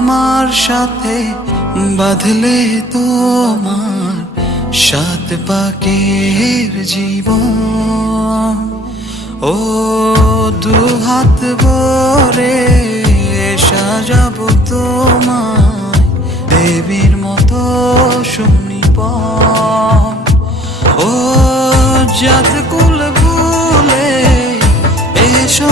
আমার সাথে বাঁধলে তোমার সাত পাকের জীবন। ও দুহাত ভরে সাজাবো তোমায় দেবীর মতো সুনিপন। ও জাত কুল ভুলে এসো